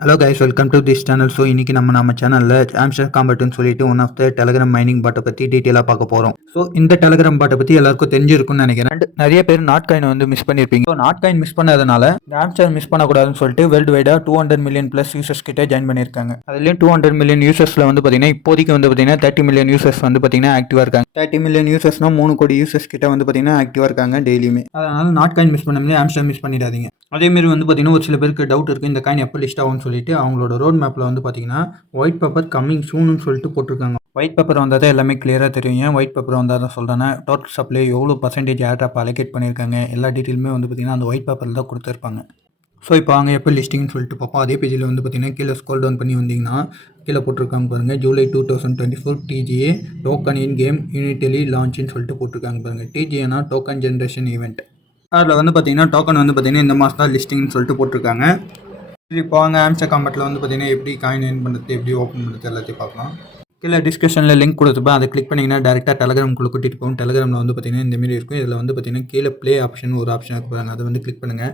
Hello guys, welcome to this channel. So இன்றைக்கி நம்ம சேனலில் ஆம்ஸ்டர் காம்பட்னு சொல்லிட்டு one of the Telegram mining பாட்டை பற்றி டீட்டெயிலாக பார்க்க போகிறோம். ஸோ இந்த டெலகிராம் பாட்டை பற்றி எல்லாருக்கும் தெரிஞ்சிருக்கும்னு நினைக்கிறேன். அண்ட் நிறைய பேர் நாட் காயின் வந்து மிஸ் பண்ணியிருப்பீங்க. ஸோ நாட் காயின் மிஸ் பண்ணதுனால ஆம்ஸ்டர் மிஸ் பண்ணக்கூடாதுன்னு சொல்லிட்டு வேர்ல்டு வைடாக 200 மில்லியன் ப்ளஸ் யூசர்ஸ் கிட்டே ஜாயின் பண்ணியிருக்காங்க. அதுலேயும் 200 மில்லியன் யூசர்ஸில் வந்து பார்த்தீங்கன்னா இப்போதைக்கு வந்து பார்த்தீங்கன்னா 30 மில்லியன் யூசர்ஸ் வந்து பார்த்தீங்கன்னா ஆக்டிவாக இருக்காங்க. 30 மில்லியன் யூசர்ஸ்னா 3 கோடி யூசர்ஸ் கிட்ட வந்து பார்த்தீங்கன்னா ஆக்டிவாக இருக்காங்க டெய்லியுமே. அதனால் நாட் காயின் மிஸ் பண்ணாமல் ஆம்ஸ்டர் மிஸ் பண்ணிடாதீங்க. அதேமாரி வந்து பார்த்தீங்கன்னா ஒரு சில பேருக்கு டவுட் இருக்குது, இந்த காயின் எப்போ லிஸ்ட் ஆகும்னு சொல்லிட்டு. அவங்களோட ரோட் மேப்பில் வந்து பார்த்தீங்கன்னா ஒயிட் பேப்பர் கம்மிங் சூன்னு சொல்லிட்டு போட்டிருக்காங்க. ஒயிட் பேப்பர் வந்தால் தான் எல்லாமே கிளியராக தெரியும். ஏன் ஒயிட் பேப்பர் வந்தால் தான் சொல்கிறேன்னா, டோட்டல் சப்ளை எவ்வளோ பர்சன்டேஜ் ஏர்ட்ராப் அலோகேட் பண்ணியிருக்காங்க எல்லா டீட்டெயிலுமே வந்து பார்த்தீங்கன்னா அந்த ஒயிட் பேப்பரில் தான் கொடுத்துருப்பாங்க. ஸோ இப்போ அங்கே எப்போ லிஸ்டிங்னு சொல்லிட்டு பார்ப்போம். அதே பேஜில் வந்து பார்த்தீங்கன்னா கீழே ஸ்க்ரோல் டவுன் பண்ணி வந்தீங்கன்னா கீழே போட்டிருக்காங்க பாருங்கள், July 2024 TGA token in game யூனிட்டலி லான்ச்னு சொல்லிட்டு போட்டிருக்காங்க பாருங்கள். டிஜிஏனா டோக்கன் ஜென்ரேஷன் ஈவெண்ட். அதில் வந்து பார்த்தீங்கன்னா டோக்கன் வந்து பார்த்தீங்கன்னா இந்த மாதம் தான் லிஸ்டிங்னு சொல்லிட்டு போட்டிருக்காங்க. இப்போ அங்கே ஆம்ஸ்டர் காம்பட்டில் வந்து பார்த்தீங்கன்னா எப்படி காயின் ஏர்ன் பண்ணுறது, எப்படி ஓப்பன் பண்ணுறது எல்லாத்தையும் பார்க்கலாம். கீழே டிஸ்கிரிப்ஷனில் லிங்க் கொடுத்துப்பேன், அதை கிளிக் பண்ணிங்கன்னா டேரெக்டாக டெலகிராமுக்குள்ளே கூட்டிகிட்டு போகும். டெலகிராமில் வந்து பார்த்தீங்கன்னா இந்தமாரி இருக்கும். இதில் வந்து பார்த்தீங்கன்னா கீழே ப்ளே ஆப்ஷன் ஒரு ஆப்ஷன் இருக்கு பாருங்க, அதை வந்து கிளிக் பண்ணுங்கள்.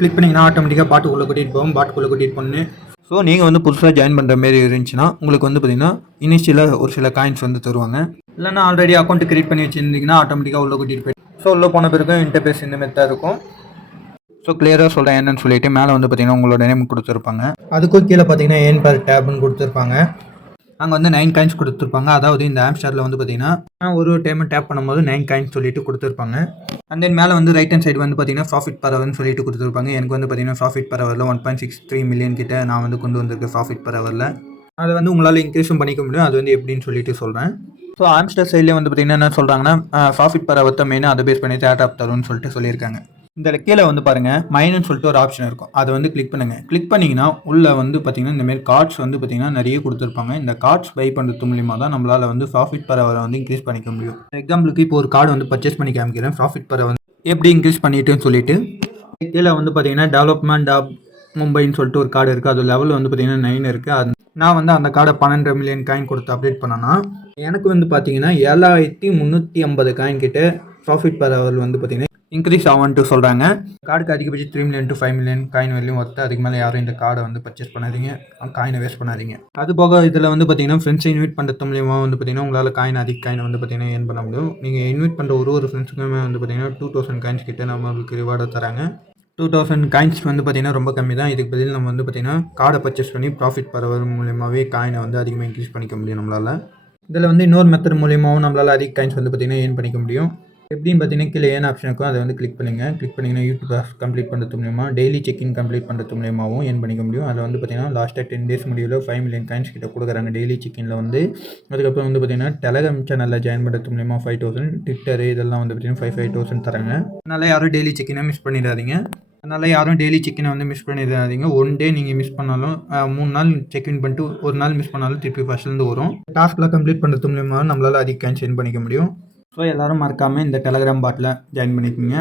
கிளிக் பண்ணிங்கன்னா ஆட்டோமேட்டிக்காக பாட்டுக்குள்ளே கூட்டிகிட்டு போகும். பாட்டுக்குள்ளே கூட்டிகிட்டு போன்னு ஸோ நீங்கள் வந்து புதுசாக ஜாயின் பண்ணுற மாரி இருந்துச்சுன்னா உங்களுக்கு வந்து பார்த்தீங்கன்னா இனிஷியலாக ஒரு சில காயின்ஸ் வந்து தருவாங்க. இல்லைனா ஆல்ரெடி அக்கௌண்ட் கிரியேட் பண்ணி வச்சுருந்தீங்கன்னா ஆட்டோமேட்டிக்காக உள்ளே கூட்டிகிட்டு போய் ஸோ உள்ளே போன பிறகு இன்டர்பேஸ் இந்த மாதிரி தான் இருக்கும். ஸோ கிளியராக சொல்கிறேன் என்னன்னு சொல்லிட்டு மேலே வந்து பார்த்தீங்கன்னா உங்களோட நேம் கொடுத்துருப்பாங்க. அதுக்கும் கீழே பார்த்தீங்கன்னா ஏன் பர் டேப்னு கொடுத்துருப்பாங்க. அங்கே வந்து 9 காயின்ஸ் கொடுத்துருப்பாங்க. அதாவது இந்த ஆம்ஸ்டரில் வந்து பார்த்தீங்கன்னா ஒரு டைம் டேப் பண்ணும்போது 9 காயின்ஸ் சொல்லிட்டு கொடுத்துருப்பாங்க. அண்ட் தென் மேலே வந்து ரைட் ஹேண்ட் சைடு வந்து பார்த்தீங்கன்னா ப்ராஃபிட் பர் ஹவர்னு சொல்லிட்டு கொடுத்துருப்பாங்க. எனக்கு வந்து பார்த்தீங்கன்னா ப்ராஃபிட் பர் ஹவரில் 1.63 மில்லியன் கிட்ட நான் வந்து கொண்டு வந்திருக்கேன் ப்ராஃபிட் பர் ஹவரில். அதை வந்து உங்களால் இன்க்ரீஸும் பண்ணிக்க முடியும். அது வந்து எப்படின்னு சொல்லிட்டு சொல்கிறேன். ஸோ ஆம்ஸ்டர் சைட்லேயே வந்து பார்த்தீங்கன்னா என்ன சொல்கிறாங்கன்னா ப்ராஃபிட் பர் ஹவர் தான் மெயினாக அதை பேஸ் பண்ணி ஏர்ட்ராப் தரும்னு சொல்லிட்டு சொல்லியிருக்காங்க. இந்த கீழே வந்து பாருங்கள் மைனுன்னு சொல்லிட்டு ஒரு ஆப்ஷன் இருக்கும், அதை வந்து கிளிக் பண்ணுங்கள். கிளிக் பண்ணிங்கன்னா உள்ளே வந்து பார்த்தீங்கன்னா இந்தமாரி கார்ட்ஸ் வந்து பார்த்தீங்கன்னா நிறைய கொடுத்துருப்பாங்க. இந்த கார்ட்ஸ் பை பண்ணுறது மூலியமாக தான் நம்மளால் வந்து ப்ராஃபிட் பர் ஹவரை வந்து இன்க்ரீஸ் பண்ணிக்க முடியும். எக்ஸாம்பிளுக்கு இப்போ ஒரு கார்டு வந்து பர்ச்சேஸ் பண்ணி காமிக்கிறேன். ப்ராஃபிட் பர் ஹவர் எப்படி இன்க்ரீஸ் பண்ணிட்டுன்னு சொல்லிட்டு கீழே வந்து பார்த்தீங்கன்னா டெவலப்மெண்ட் ஆஃப் மும்பைன்னு சொல்லிட்டு ஒரு கார்டு இருக்குது. அது லெவலில் வந்து பார்த்தீங்கன்னா 9 இருக்குது. அது நான் வந்து அந்த கார்டை 12 மில்லியன் காயின் கொடுத்து அப்டேட் பண்ணேன்னா எனக்கு வந்து பார்த்தீங்கன்னா 7350 காயின் கிட்ட ப்ராஃபிட் பர் ஹவர் வந்து பார்த்தீங்கன்னா இன்க்ரீஸ் ஆகும்ட்டு சொல்கிறாங்க. கார்டுக்கு அதிகபட்சம் 3 மில்லியன் to 5 மில்லியன் காயின் வரையும் ஒருத்தர். அதுக்கு மேலே யாரும் இந்த கார்டை வந்து பர்ச்சேஸ் பண்ணாதீங்க, காயினை வேஸ்ட் பண்ணாதீங்க. அது போக இதில் வந்து பார்த்தீங்கன்னா ஃப்ரெண்ட்ஸை இன்வைட் பண்ணுறது மூலியமாக வந்து பார்த்தீங்கன்னா உங்களால் காயின் அதிக காயினை வந்து பார்த்தீங்கன்னா ஏர்ன் பண்ண முடியும். நீங்கள் இன்வைட் பண்ணுற ஒரு ஃப்ரெண்ட்ஸுக்குமே வந்து பார்த்தீங்கன்னா 2000 காயின்ஸ் கிட்ட நம்மளுக்கு ரிவார்டாக தராங்க. 2000 காயின்ஸ் வந்து பார்த்தீங்கன்னா ரொம்ப கம்மி தான். இதுக்கு பதில் நம்ம வந்து பார்த்தீங்கன்னா கார்டை பர்ச்சேஸ் பண்ணி ப்ராஃபிட் பர் ஹவர் மூலியமாகவே காயினை வந்து அதிகமாக இன்க்ரீஸ் பண்ணிக்க முடியும் நம்மளால். இதில் வந்து இன்னொரு மெத்தட் மூலியமாகவும் நம்மளால் அதிக காயின்ஸ் வந்து பார்த்தீங்கன்னா ஏர்ன் பண்ணிக்க முடியும். எப்படின்னு பார்த்தீங்கன்னா கீழே ஏன் ஆப்ஷன் இருக்கும், அதை வந்து கிளிக் பண்ணுங்கள். கிளிக் பண்ணிங்கன்னா யூடியூப் கம்ப்ளீட் பண்ணுறது மூலியமா டெய்லி செக்இன் கம்ப்ளீட் பண்ணுறது மூலியமாகவும் ஏர்ன் பண்ணிக்க முடியும். அதில் வந்து பார்த்தீங்கன்னா லாஸ்ட்டாக 10 டேஸ் முடிவில் 5 மில்லியன் காயின்ஸ் கிட்ட கொடுக்குறாங்க டெய்லி செக்இனில் வந்து. அதுக்கப்புறம் வந்து பார்த்தீங்கன்னா டெலகிராம் சேனலில் ஜாயின் பண்ணுறது மூலியமா 5000, ட்விட்டர் இதெல்லாம் வந்து பார்த்தீங்கன்னா 5000 தராங்க. அதனால் யாரும் டெய்லி செக்இனை மிஸ் பண்ணிடாதீங்க. வந்து மிஸ் பண்ணிடாதீங்க. ஒன் டே நீங்கள் மிஸ் பண்ணாலும் 3 நாள் செக்இன் பண்ணிட்டு ஒரு நாள் மிஸ் பண்ணாலும் திருப்பி ஃபர்ஸ்ட்லேருந்து வரும். டாஸ்க்லாம் கம்ப்ளீட் பண்ணுறது மூலியமாக நம்மளால் அதிக காயின்ஸ் ஏர்ன் பண்ணிக்க முடியும். ஸோ எல்லோரும் மறக்காமல் இந்த டெலகிராம் பாட்டில் ஜாயின் பண்ணிக்கோங்க.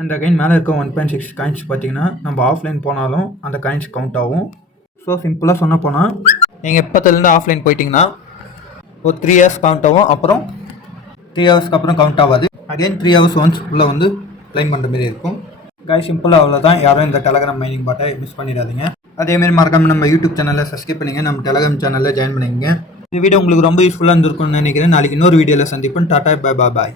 அந்த காயின் மேலே இருக்க 1.6 காயின்ஸ் பார்த்தீங்கன்னா நம்ம ஆஃப்லைன் போனாலும் அந்த காயின்ஸ் கவுண்ட் ஆகும். ஸோ சிம்பிளாக சொன்ன போனால் நீங்கள் எப்போத்துலேருந்து ஆஃப்லைன் போயிட்டிங்கன்னா ஒரு 3 ஹவர்ஸ் கவுண்ட் ஆகும். அப்புறம் 3 ஹவர்ஸ்க்கு அப்புறம் கவுண்ட் ஆகாது. அகைன் 3 ஹவர்ஸ் ஒன்ஸ் உள்ளே வந்து க்ளைம் பண்ணுற மாதிரி இருக்கும். காய் சிம்பிளாக அவ்வளோதான். யாரும் இந்த டெலகிராம் மைனிங் பாட்டை மிஸ் பண்ணிடாதீங்க. அதேமாரி மறக்காமல் நம்ம யூடியூப் சேனலில் சப்ஸ்கிரைப் பண்ணிங்க, நம்ம டெலகிராம் சேனலில் ஜாயின் பண்ணிக்கங்க. இந்த வீடியோ உங்களுக்கு ரொம்ப யூஸ்ஃபுல்லாக இருந்திருக்கும்னு நினைக்கிறேன். நாளைக்கு இன்னொரு வீடியோவில் சந்திப்பேன். Tata, bye bye.